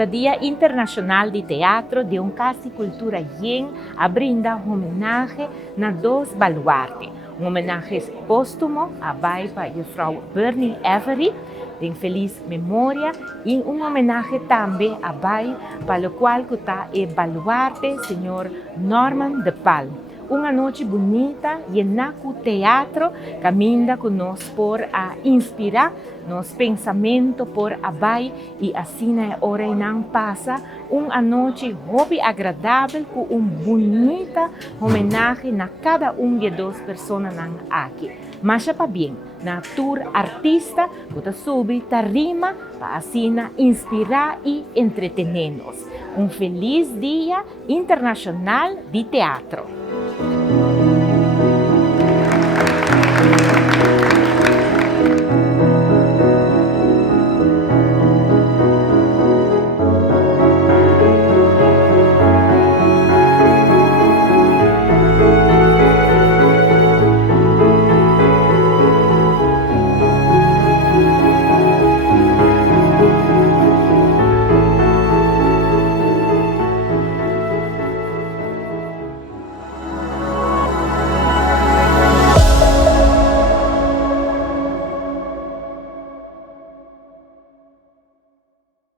Viva Dia Internacional de Teatro de Casa e Cultura Yen a brinda homenagem na dos baluarte. Homenagem póstumo a para Juffrouw Bernie Avery, de feliz memória, e homenagem também a para o qual está o baluarte Sr. Norman de Palm. Uma noite bonita, llena com teatro, caminha conosco por a inspirar nos pensamentos por abai e assim a hora não passa uma noite hobby agradável com bonita homenagem a cada de duas pessoas aqui. Mas para bem, na tour artista que subir tarima para assim inspirar e entretener-nos. Feliz Dia Internacional de Teatro.